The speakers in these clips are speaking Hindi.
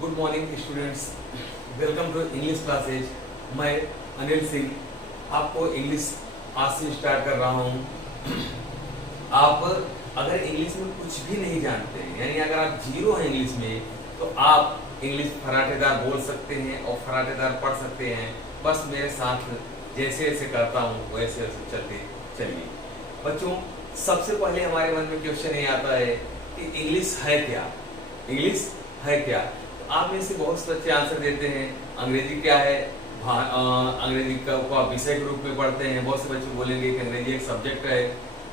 Good morning students, welcome to English classes. मैं अनिल सिंह आपको इंग्लिश आज से स्टार्ट कर रहा हूँ। आप अगर इंग्लिश में कुछ भी नहीं जानते हैं, यानी अगर आप जीरो हैं इंग्लिश में, तो आप इंग्लिश फराटेदार बोल सकते हैं और फराटेदार पढ़ सकते हैं। बस मेरे साथ जैसे जैसे करता हूँ वैसे वैसे चलते चलिए। बच्चों, सबसे पहले हमारे मन में क्वेश्चन ये आता है कि इंग्लिश है क्या? इंग्लिश है क्या? आप में से बहुत से बच्चे आंसर देते हैं अंग्रेजी क्या है, अंग्रेजी को आप विषय के रूप में पढ़ते हैं। बहुत से बच्चे बोलेंगे कि अंग्रेजी एक सब्जेक्ट है।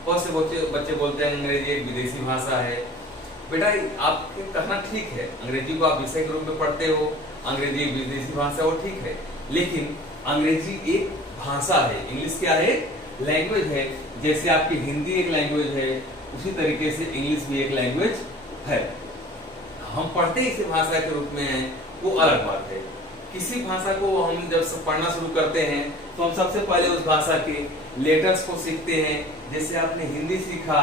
बहुत से बच्चे बोलते हैं अंग्रेजी एक विदेशी भाषा है। बेटा, आपके कहना ठीक है, अंग्रेजी को आप विषय के रूप में पढ़ते हो, अंग्रेजी एक विदेशी भाषा है, वो ठीक है, लेकिन अंग्रेजी एक भाषा है। इंग्लिश क्या है? लैंग्वेज है। जैसे आपकी हिंदी एक लैंग्वेज है, उसी तरीके से इंग्लिश भी एक लैंग्वेज है। हम पढ़ते इसी भाषा के रूप में हैं, वो अलग बात है। किसी भाषा को हम जब पढ़ना शुरू करते हैं तो हम सबसे पहले उस भाषा के लेटर्स को सीखते हैं। जैसे आपने हिंदी सीखा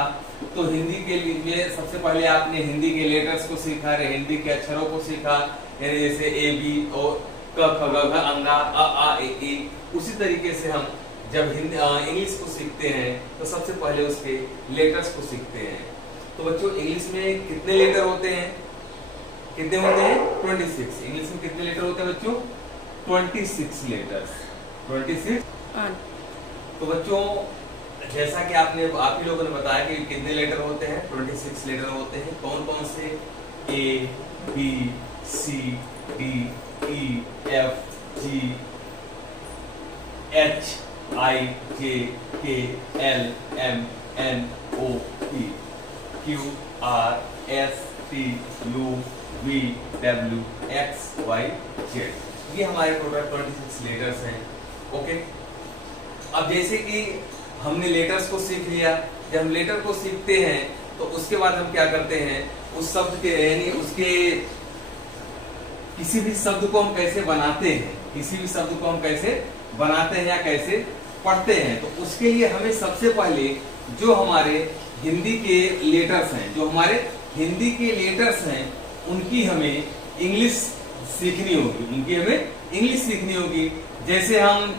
तो हिंदी के लिए सबसे पहले आपने हिंदी के लेटर्स को सीखा, हिंदी के अक्षरों को सीखा, यानी जैसे ए बी ओ क ख ग घ अंगा अ आ ए ई। उसी तरीके से हम जब इंग्लिश को सीखते हैं तो सबसे पहले उसके लेटर्स को सीखते हैं। तो बच्चों, इंग्लिश में कितने लेटर होते हैं? कितने होते हैं? 26। इंग्लिश में कितने लेटर होते हैं बच्चों? 26 लेटर्स। 26। तो बच्चों, जैसा कि आप ही लोगों ने बताया कि कितने लेटर होते हैं, 26 लेटर होते हैं। कौन कौन से? A B C D E F G H I J K L M N O P Q R S T U V W X Y Z. ये हमारे टोटल 26 लेटर्स हैं। ओके, अब जैसे कि हमने लेटर्स को सीख लिया, जब हम लेटर को सीखते हैं तो उसके बाद हम क्या करते हैं, उस शब्द के यानी उसके किसी भी शब्द को हम कैसे बनाते हैं, किसी भी शब्द को हम कैसे बनाते हैं या कैसे पढ़ते हैं। तो उसके लिए हमें सबसे पहले जो हमारे हिंदी के लेटर्स हैं, जो हमारे हिंदी के लेटर्स हैं, उनकी हमें इंग्लिश सीखनी होगी। उनकी हमें इंग्लिश सीखनी होगी। जैसे हम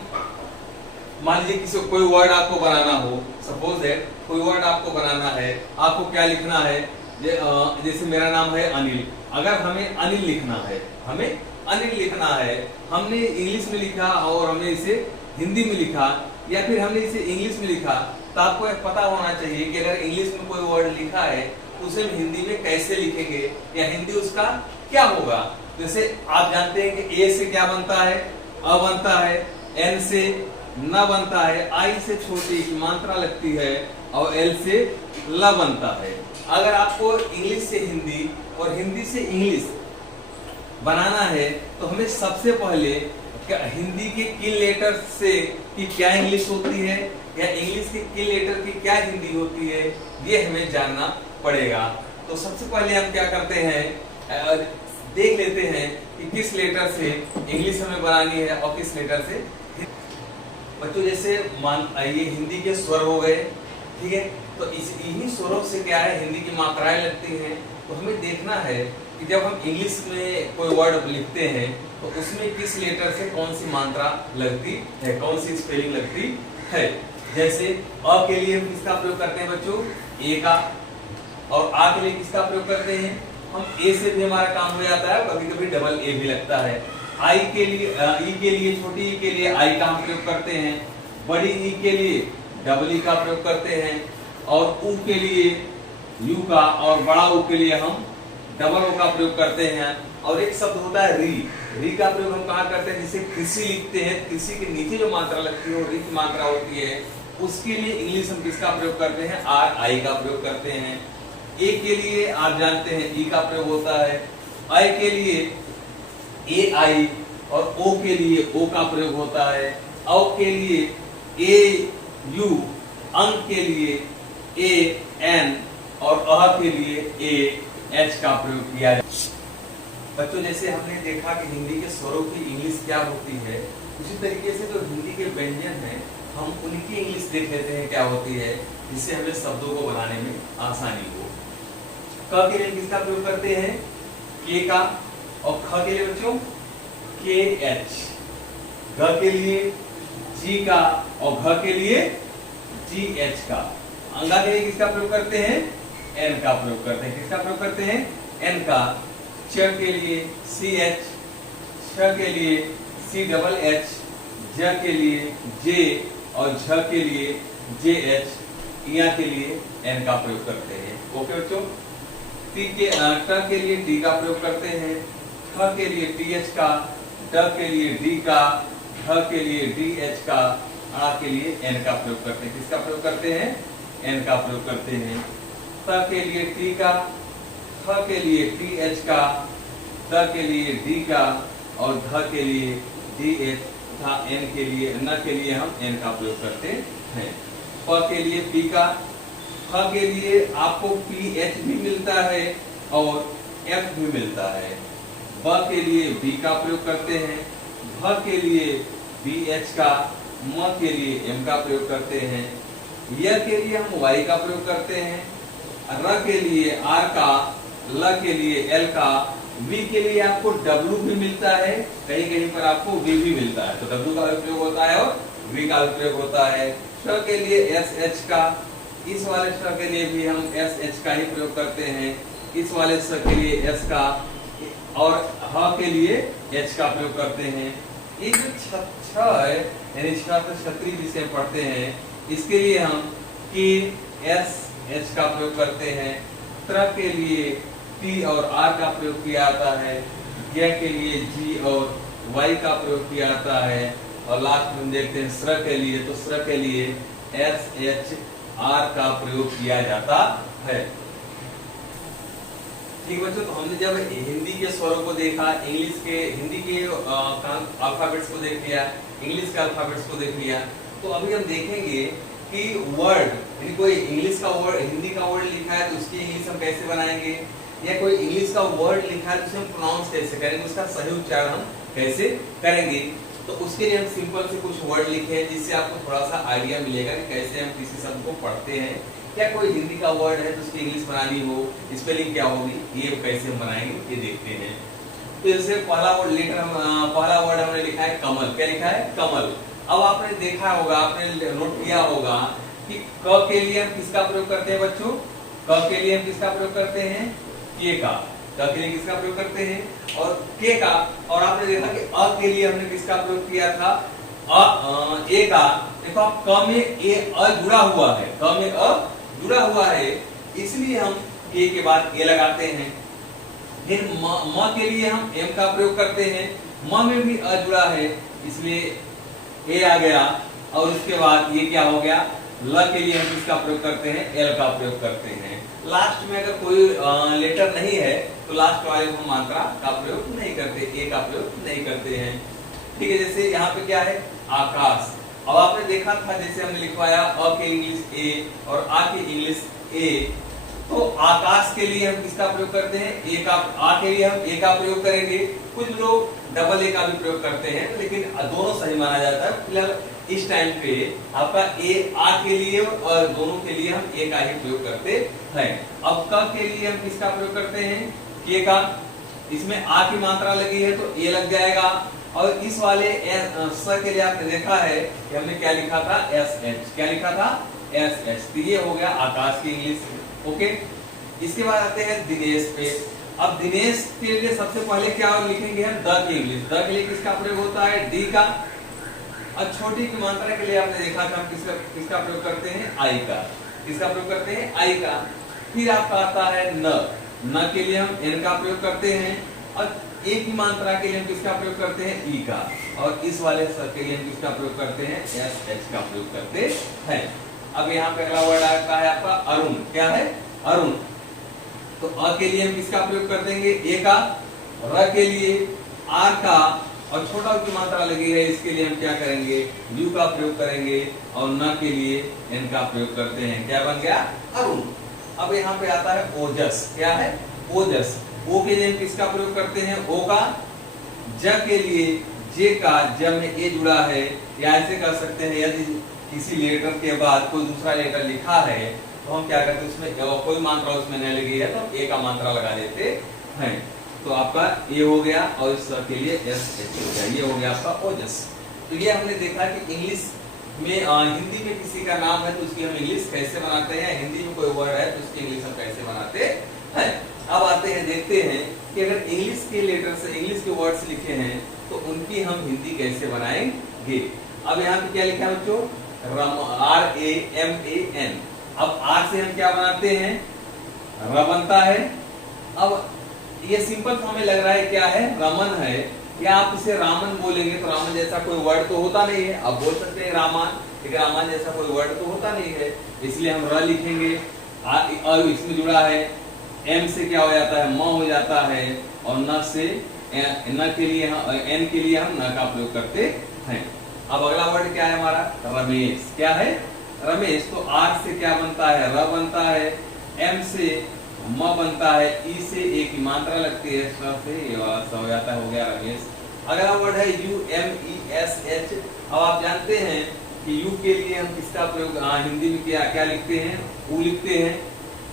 मान लीजिए किसी कोई वर्ड आपको बनाना हो, सपोज दैट कोई वर्ड आपको बनाना है, आपको क्या लिखना है? जैसे मेरा नाम है अनिल, अगर हमें अनिल लिखना है, हमें अनिल लिखना है, हमने इंग्लिश में लिखा और हमने इसे हिंदी में लिखा, या फिर हमने इसे इंग्लिश में लिखा, तो आपको पता होना चाहिए कि अगर इंग्लिश में कोई वर्ड लिखा है उसे हिंदी में कैसे लिखेंगे या हिंदी उसका क्या होगा। जैसे आप जानते हैं कि ए से क्या बनता है? अ बनता है, एन से न बनता है, आई से छोटी की मात्रा लगती है और एल से ल बनता है। अगर आपको इंग्लिश से हिंदी और हिंदी से इंग्लिश बनाना है तो हमें सबसे पहले हिंदी के किन लेटर से कि क्या इंग्लिश होती है या इंग्लिश के किन लेटर की क्या हिंदी होती है, ये हमें जानना पड़ेगा। तो सबसे पहले हम क्या करते हैं, देख लेते हैं कि किस लेटर से इंग्लिश हमें बनानी है और किस लेटर से। बच्चों, जैसे ये हिंदी के स्वर हो गए, ठीक है, तो इन्हीं स्वरों से क्या है, हिंदी की मात्राएं लगती हैं। तो हमें देखना है कि जब हम इंग्लिश में कोई वर्ड लिखते हैं तो उसमें किस लेटर से कौन सी मात्रा लगती है, कौन सी स्पेलिंग लगती है। जैसे अ के लिए हम किसका प्रयोग करते हैं बच्चों? ए का। और आ के लिए किसका प्रयोग करते हैं हम? ए से भी हमारा काम हो जाता है, कभी कभी डबल ए भी लगता है। आई के लिए, ई के लिए, छोटी ई के लिए आई का हम प्रयोग करते हैं। बड़ी ई के लिए डबल ई का प्रयोग करते हैं। और ऊ के लिए यू का, और बड़ा ऊ के लिए हम डबल ओ का प्रयोग करते हैं। और एक शब्द होता है री। री का प्रयोग हम कहाँ करते हैं? जिसे कृषि लिखते हैं, कृषि के नीचे जो मात्रा लगती है वो री की मात्रा होती है। उसके लिए इंग्लिश हम किसका प्रयोग करते हैं? आर आई का प्रयोग करते हैं। ए के लिए आप जानते हैं ई का प्रयोग होता है। आई के लिए ए आई, और ओ के लिए ओ का प्रयोग होता है। औ के लिए ए यू, अंक के लिए ए एन, और अह के लिए ए एच का प्रयोग किया जाता है। बच्चों, जैसे हमने देखा कि हिंदी के स्वरों की इंग्लिश क्या होती है, उसी तरीके से जो हिंदी के व्यंजन हैं हम उनकी इंग्लिश देख लेते हैं क्या होती है, जिससे हमें शब्दों को बनाने में आसानी हो। क के लिए किसका प्रयोग करते हैं? के का। और ख के लिए बच्चों के एच, घ के लिए जी का और घ के लिए जी एच का। अंगा के लिए किसका प्रयोग करते हैं? एन का प्रयोग करते हैं। किसका प्रयोग करते हैं? एन का। च के लिए सी एच, छ के लिए सी डबल एच, ज के लिए जे और झ के लिए जे एच, इया के लिए एन का प्रयोग करते हैं। ओके बच्चों। ट के लिए डी का प्रयोग करते हैं, ख के लिए टी एच का, ड के लिए डी का, ढ के लिए डी एच का, आ के लिए एन का प्रयोग करते हैं। किसका प्रयोग करते हैं? एन का प्रयोग करते हैं। त के लिए टी का, ख के लिए टी एच का, द के लिए डी का और ध के लिए डी एच तथा एन के लिए न के लिए हम एन का प्रयोग करते हैं। प के लिए पी का, ख के लिए आपको पी एच भी मिलता है और एफ भी मिलता है। ब के लिए बी का प्रयोग करते हैं, भ के लिए बी एच का, म के लिए एम का प्रयोग करते हैं। य के लिए हम वाई का प्रयोग करते हैं, र के लिए आर का, ल के लिए एल का, वी के लिए आपको डब्ल्यू भी मिलता है, कहीं कहीं पर आपको वी भी मिलता है, तो डब्ल्यू का भी प्रयोग होता है और वी का भी प्रयोग होता है। श के लिए एस एच का, इस वाले श के लिए भी हम एस एच का ही प्रयोग करते हैं, इस वाले स के लिए एस का और ह के लिए एच का प्रयोग करते हैं। ये जो छ है यानी क्षत्रिय जिसे पढ़ते हैं, इसके लिए हम के एस एच का प्रयोग करते हैं। त्र के लिए टी और आर का प्रयोग किया जाता है, य के लिए जी और वाई का प्रयोग किया जाता है और लास्ट में हम देखते हैं स्र के लिए, तो स्र के लिए एस एच आर का प्रयोग किया जाता है। ठीक बच्चों, तो हमने जब हिंदी के स्वरों को देखा, इंग्लिश के हिंदी के अल्फाबेट्स को देख लिया, इंग्लिश के अल्फाबेट्स को देख लिया, तो अभी हम देखेंगे कि वर्ड यानी कोई इंग्लिश का वर्ड हिंदी का वर्ड लिखा है तो उसकी इंग्लिश हम कैसे बनाएंगे, या कोई इंग्लिश का वर्ड लिखा है तो उसे हम प्रोनाउंस कैसे करेंगे, उसका सही उच्चारण हम कैसे करेंगे। तो उसके लिए हम सिंपल से कुछ वर्ड लिखे हैं जिससे आपको थोड़ा सा आइडिया मिलेगा कि कैसे हम किसी शब्द को पढ़ते हैं। क्या कोई हिंदी का वर्ड है तो उसकी इंग्लिश बनानी हो, स्पेलिंग क्या होगी, ये कैसे हम बनाएंगे ये देखते हैं। तो जैसे पहला वर्ड हमने लिखा है कमल। क्या लिखा है? कमल। अब आपने देखा होगा, आपने नोट किया होगा कि क के लिए हम किसका प्रयोग करते हैं बच्चों? क के लिए हम किसका प्रयोग करते हैं? के का। क के लिए किसका प्रयोग करते हैं? और के का। और आपने देखा कि अ के लिए हमने किसका प्रयोग किया था? ए का। देखो आप क में ए अ जुड़ा हुआ है, क में अ जुड़ा हुआ है, इसलिए हम के के बाद ए लगाते हैं। फिर म के लिए हम एम का प्रयोग करते हैं, म में भी अ जुड़ा है इसलिए ए आ गया। और उसके बाद ये क्या हो गया? ल के लिए हम किसका प्रयोग करते हैं? एल का प्रयोग करते हैं। लास्ट में अगर कोई लेटर नहीं है तो लास्ट वाले हम मात्रा का प्रयोग नहीं करते, ए का प्रयोग नहीं करते हैं। ठीक है, जैसे यहाँ पे क्या है? आकाश। अब आपने देखा था जैसे हमने लिखवाया अ के इंग्लिश ए और आ के इंग्लिश ए, तो आकाश के लिए हम किसका प्रयोग करते हैं? ए का। आ के लिए हम ए का प्रयोग करेंगे, कुछ लोग डबल ए का भी प्रयोग करते हैं, लेकिन दोनों सही माना जाता है। फिलहाल इस टाइम पे आपका ए आ के लिए और दोनों के लिए हम ए का ही प्रयोग करते हैं। अब क के लिए हम किसका प्रयोग करते हैं? के का। इसमें आ की मात्रा लगी है तो ए लग जाएगा। और इस वाले स के लिए आपने देखा है कि हमने क्या लिखा था? S H. क्या लिखा था? S H. तो ये हो गया आकाश की इंग्लिश। ओके, इसके बाद आते हैं दिनेश पे। अब दिनेश के लिए सबसे पहले क्या लिखेंगे हम? The key English. द के लिए किसका प्रयोग होता है? डी का। और छोटी की मात्रा के लिए आपने देखा था हम किसका प्रयोग करते हैं? आई का। किसका प्रयोग करते हैं? आई का। फिर आपका आता है न। न के लिए हम एन का प्रयोग करते हैं और ए की मात्रा के लिए हम किसका प्रयोग करते हैं? ई का। और इस वाले स के लिए हम किसका प्रयोग करते हैं? एस एच का प्रयोग करते हैं। अब यहाँ पे अगला वर्ड आता है आपका अरुण। क्या है? अरुण। तो अ के लिए हम किसका प्रयोग कर देंगे? ए का। र के लिए आर का। और छोटा की मात्रा लगी है इसके लिए हम क्या करेंगे? यू का प्रयोग करेंगे। और न के लिए एन का प्रयोग करते हैं। क्या बन गया? अरुण। अब यहाँ पे आता है ओजस। क्या है? ओजस। ओ के लिए किसका प्रयोग करते हैं? ओ का। ज के लिए जे का। ज में ए जुड़ा है, या ऐसे कर सकते हैं यदि किसी लेटर के बाद कोई दूसरा लेटर लिखा है तो हम क्या करते हैं? उसमें कोई मात्रा उसमें नहीं लगी है तो ए का मात्रा लगा देते हैं। तो आपका ए हो गया और इस के लिए एस एच हो गया, ये हो गया आपका ओजस। तो ये हमने देखा कि इंग्लिश में हिंदी में किसी का नाम है तो उसकी हम इंग्लिश कैसे बनाते हैं, हिंदी में कोई वर्ड है तो उसकी इंग्लिश हम कैसे बनाते हैं। अब आते हैं देखते हैं कि अगर इंग्लिश के लेटर्स इंग्लिश के वर्ड्स लिखे हैं तो उनकी हम हिंदी कैसे बनाएंगे। अब यहाँ पे क्या लिखा है बच्चों, RAMAN। अब आर से हम क्या बनाते हैं, र बनता है। अब ये सिंपल हमें लग रहा है क्या है, रमन है, या आप इसे रामन बोलेंगे तो रामन जैसा कोई वर्ड तो होता नहीं है। आप बोल सकते हैं रामान, लेकिन रामान जैसा कोई वर्ड तो होता नहीं है, इसलिए हम र लिखेंगे। और इसमें जुड़ा है, एम से क्या हो जाता है, म हो जाता है, और न से न के लिए एन के लिए हम न का प्रयोग करते हैं। अब अगला वर्ड क्या है हमारा, रमेश। क्या है, रमेश। तो आर से क्या बनता है, र बनता है, एम से म बनता है, ई से ए की मात्रा लगती है, स से ये वाला स हो जाता है, हो गया रमेश। अगला वर्ड है UMESH। अब आप जानते हैं कि यू के लिए हम किसका प्रयोग हिंदी में क्या लिखते हैं, ऊ लिखते हैं।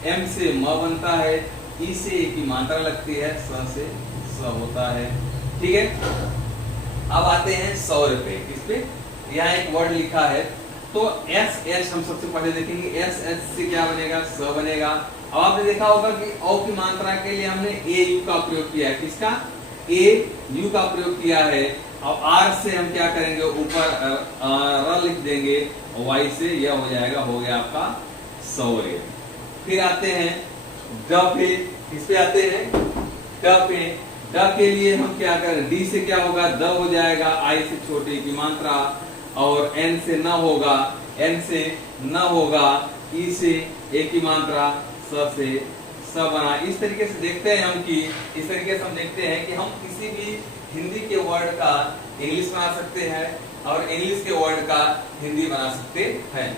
एम से म बनता है, ई से ए की मात्रा लगती है, स से स होता है। ठीक है। अब आते हैं 100 रुपए। किस पे, यहाँ एक वर्ड लिखा है तो SH हम सबसे पहले देखेंगे, SH से क्या बनेगा, स बनेगा। अब आपने देखा होगा कि औ की मात्रा के लिए हमने AU का प्रयोग किया है, किसका, AU का प्रयोग किया है। अब R से हम क्या करेंगे, ऊपर र लिख देंगे, Y से यह हो जाएगा, हो गया आपका 100। फिर आते हैं ड पे। किस पे आते हैं, ड पे। ड के लिए हम क्या करें, डी से क्या होगा, द हो जाएगा, आई से छोटे की मात्रा, और एन से न होगा, एन से न होगा, ई से ए की मात्रा, स से स बना। इस तरीके से देखते हैं हम कि इस तरीके से हम देखते हैं कि हम किसी भी हिंदी के वर्ड का इंग्लिश बना सकते हैं और इंग्लिश के वर्ड का हिंदी बना सकते हैं।